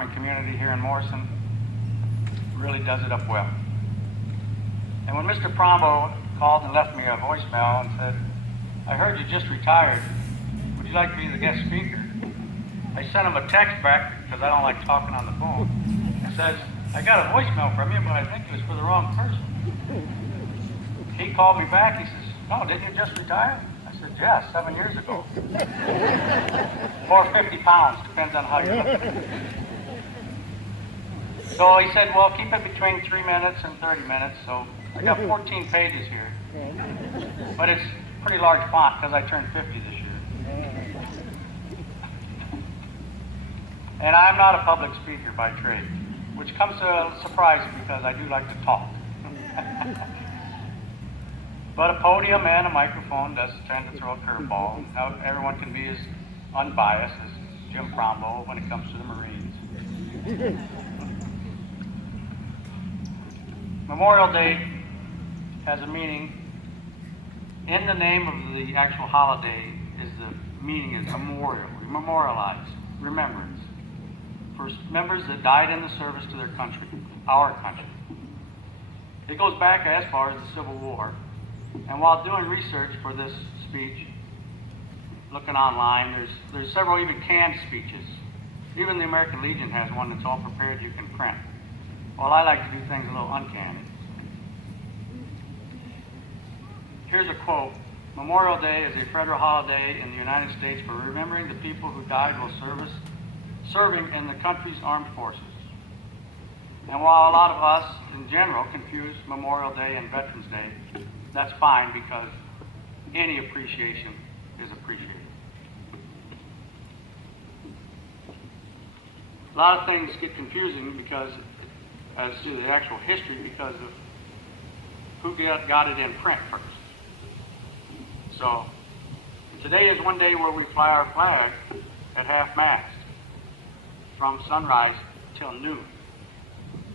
Community here in Morrison really does it up well. And when Mr. Prombo called and left me a voicemail and said, "I heard you just retired. Would you like to be the guest speaker?" I sent him a text back because I don't like talking on the phone. It says, "I got a voicemail from you, but I think it was for the wrong person." He called me back. He says, "No, didn't you just retire?" I said, "Yes, 7 years ago." Or 50 pounds, depends on how you look at it. So he said, "Well, keep it between 3 minutes and 30 minutes. So I got 14 pages here. But it's pretty large font because I turned 50 this year. And I'm not a public speaker by trade, which comes to a surprise because I do like to talk. But a podium and a microphone does tend to throw a curveball. Now everyone can be as unbiased as Jim Prombo when it comes to the Marines. Memorial Day has a meaning. In the name of the actual holiday is the meaning is memorial, memorialize, remembrance, for members that died in the service to their country, our country. It goes back as far as the Civil War. And while doing research for this speech, looking online, there's several even canned speeches. Even the American Legion has one that's all prepared you can print. Well, I like to do things a little uncanny. Here's a quote. "Memorial Day is a federal holiday in the United States for remembering the people who died while serving in the country's armed forces. And while a lot of us, in general, confuse Memorial Day and Veterans Day, that's fine because any appreciation is appreciated." A lot of things get confusing because, as to the actual history, because of who got it in print first. So, today is one day where we fly our flag at half-mast from sunrise till noon.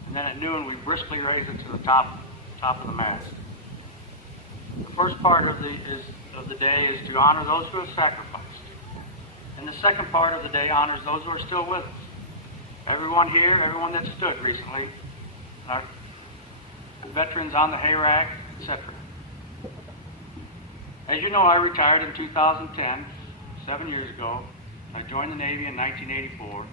And then at noon we briskly raise it to the top of the mast. The first part of the day is to honor those who have sacrificed. And the second part of the day honors those who are still with us. Everyone here, everyone that stood recently, our veterans on the hayrack, etc. As you know, I retired in 2010, 7 years ago. I joined the Navy in 1984.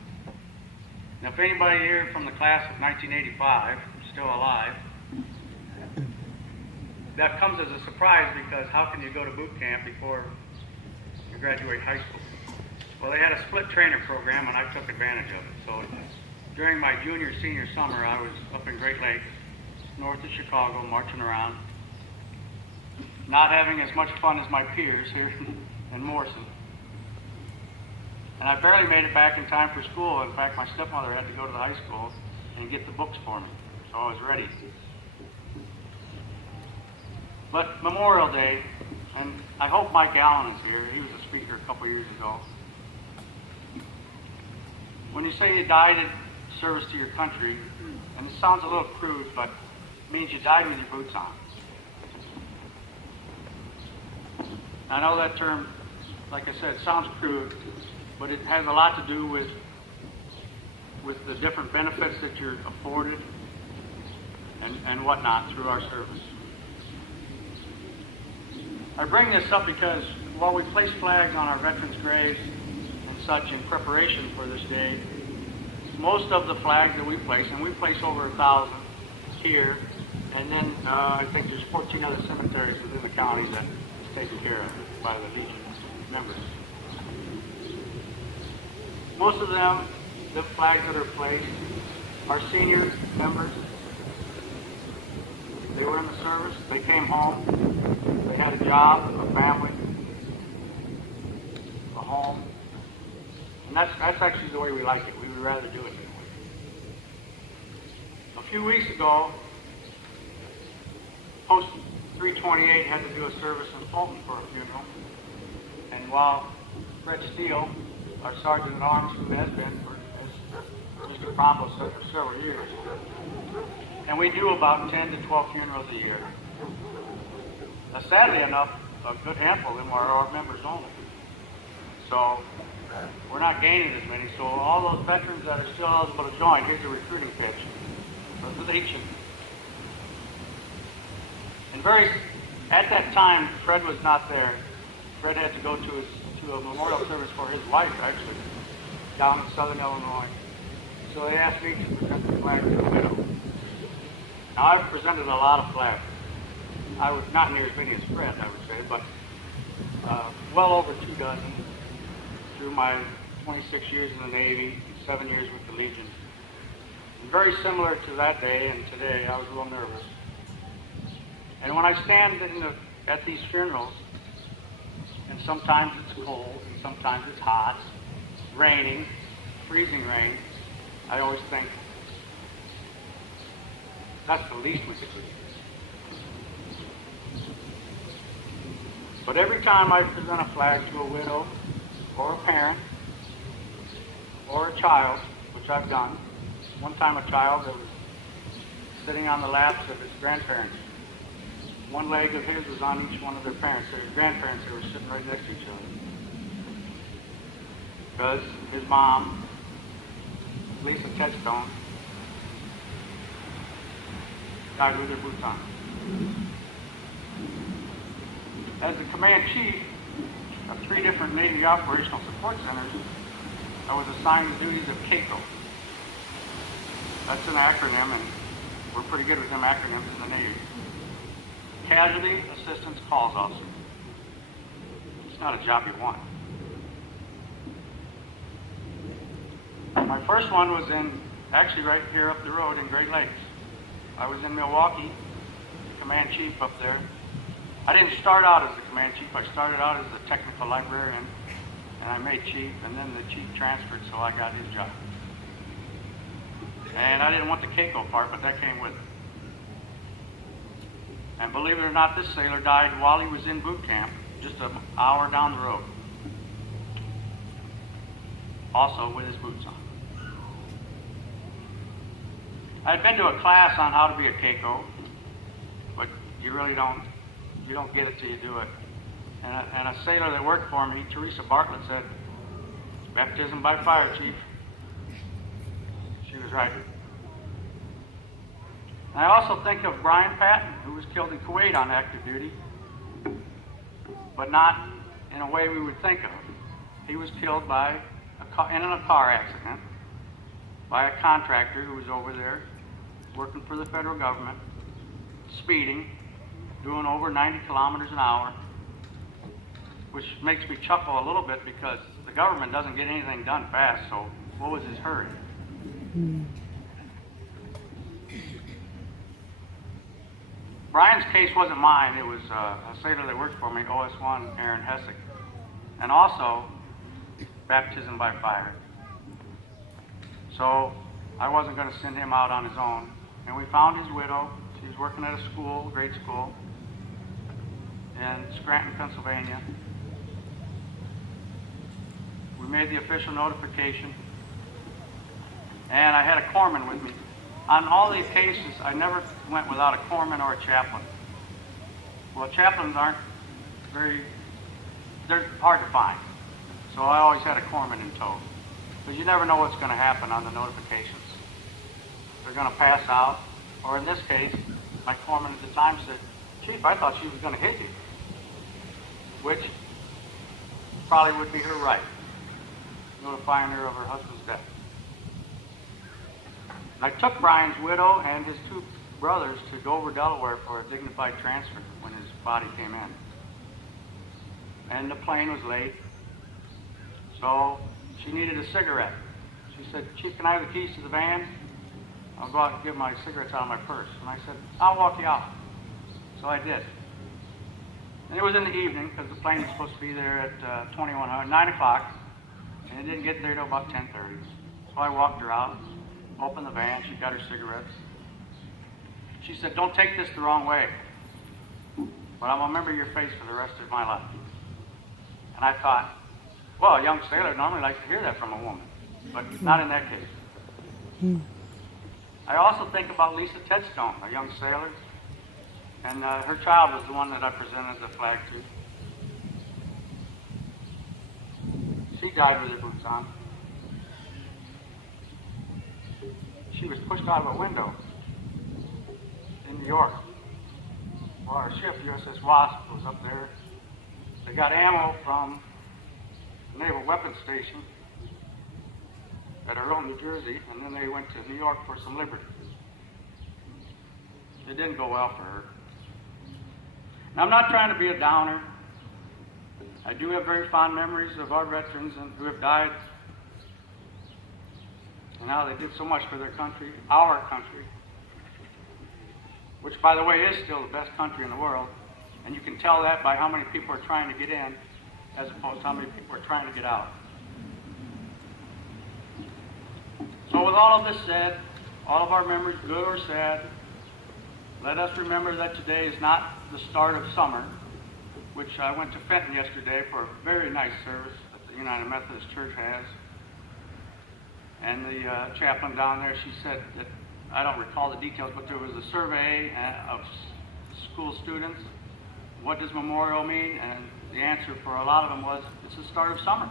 Now, if anybody here from the class of 1985 is still alive, that comes as a surprise because how can you go to boot camp before you graduate high school? Well, they had a split trainer program and I took advantage of it. So during my senior summer, I was up in Great Lakes, north of Chicago, marching around, not having as much fun as my peers here in Morrison. And I barely made it back in time for school. In fact, my stepmother had to go to the high school and get the books for me, so I was ready. But Memorial Day, and I hope Mike Allen is here. He was a speaker a couple years ago. When you say you died in service to your country, and it sounds a little crude, but it means you died with your boots on. I know that term, like I said, sounds crude, but it has a lot to do with the different benefits that you're afforded and whatnot through our service. I bring this up because while we place flags on our veterans' graves and such in preparation for this day, most of the flags that we place, and we place over 1,000 here, and then I think there's 14 other cemeteries within the county that is taken care of by the Legion members. Most of them, the flags that are placed, are senior members. They were in the service, they came home, they had a job, a family, a home. And that's actually the way we like it. We would rather do it that way. A few weeks ago, Post 328 had to do a service in Fulton for a funeral. And while Fred Steele, our Sergeant at Arms, who has been, as Mr. Prombo said, for several years, and we do about 10 to 12 funerals a year. Now, sadly enough, a good handful of them are our members only. So we're not gaining as many. So all those veterans that are still eligible to join, here's a recruiting pitch for the Legion. And at that time, Fred was not there. Fred had to go to a memorial service for his wife, actually, down in southern Illinois. So they asked me to present the flag to the widow. Now, I've presented a lot of flags. I was not near as many as Fred, I would say, but well over 2 dozen through my 26 years in the Navy, 7 years with the Legion. And very similar to that day and today, I was a little nervous. And when I stand at these funerals, and sometimes it's cold, and sometimes it's hot, raining, freezing rain, I always think, that's the least we could do. But every time I present a flag to a widow, or a parent, or a child, which I've done, one time a child that was sitting on the laps of his grandparents. One leg of his was on each one of their parents, their grandparents that were sitting right next to each other. Because his mom, Lisa Tetstone, died with her boots on. As the command chief of 3 different Navy operational support centers, I was assigned the duties of CACO. That's an acronym, and we're pretty good with them acronyms in the Navy. Casualty Assistance Calls Officer. It's not a job you want. My first one was actually right here up the road in Great Lakes. I was in Milwaukee, command chief up there. I didn't start out as the command chief. I started out as the technical librarian, and I made chief, and then the chief transferred, so I got his job. And I didn't want the CACO part, but that came with it. And believe it or not, this sailor died while he was in boot camp, just an hour down the road. Also with his boots on. I had been to a class on how to be a CACO, but you really don't get it till you do it. And a sailor that worked for me, Teresa Bartlett, said, "Baptism by fire, Chief." She was right. And I also think of Brian Patton, who was killed in Kuwait on active duty, but not in a way we would think of. He was killed in a car accident by a contractor who was over there working for the federal government, speeding, doing over 90 kilometers an hour, which makes me chuckle a little bit because the government doesn't get anything done fast, so what was his hurry? Brian's case wasn't mine. It was a sailor that worked for me, OS1, Aaron Hessick, and also baptism by fire. So I wasn't going to send him out on his own. And we found his widow. She was working at a school, grade school, in Scranton, Pennsylvania. We made the official notification, and I had a corpsman with me. On all these cases, I never went without a corpsman or a chaplain. Well, chaplains they're hard to find. So I always had a corpsman in tow. Because you never know what's going to happen on the notifications. They're going to pass out, or in this case, my corpsman at the time said, "Chief, I thought she was going to hit you," which probably would be her right, notifying her of her husband's death. And I took Brian's widow and his 2 brothers to Dover, Delaware for a dignified transfer when his body came in. And the plane was late, so she needed a cigarette. She said, "Chief, can I have the keys to the van? I'll go out and get my cigarettes out of my purse." And I said, "I'll walk you out." So I did. And it was in the evening because the plane was supposed to be there at 9 o'clock, and it didn't get there till about 10:30. So I walked her out, opened the van, she got her cigarettes. She said, "Don't take this the wrong way, but I'm going to remember your face for the rest of my life." And I thought, well, a young sailor normally likes to hear that from a woman, but not in that case. I also think about Lisa Tetstone, a young sailor, and her child was the one that I presented the flag to. She died with her boots on. She was pushed out of a window in New York. Well, our ship, USS Wasp, was up there. They got ammo from the Naval Weapons Station at our own New Jersey, and then they went to New York for some liberty. It didn't go well for her. Now, I'm not trying to be a downer. I do have very fond memories of our veterans who have died and how they did so much for their country, our country, which, by the way, is still the best country in the world. And you can tell that by how many people are trying to get in as opposed to how many people are trying to get out. So with all of this said, all of our memories, good or sad, let us remember that today is not the start of summer, which I went to Fenton yesterday for a very nice service that the United Methodist Church has. And the chaplain down there, she said that, I don't recall the details, but there was a survey of school students. What does memorial mean? And the answer for a lot of them was, it's the start of summer.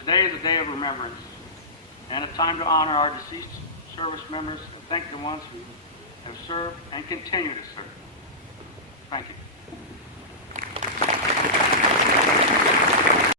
Today is a day of remembrance and a time to honor our deceased service members and thank the ones who have served and continue to serve. Thank you.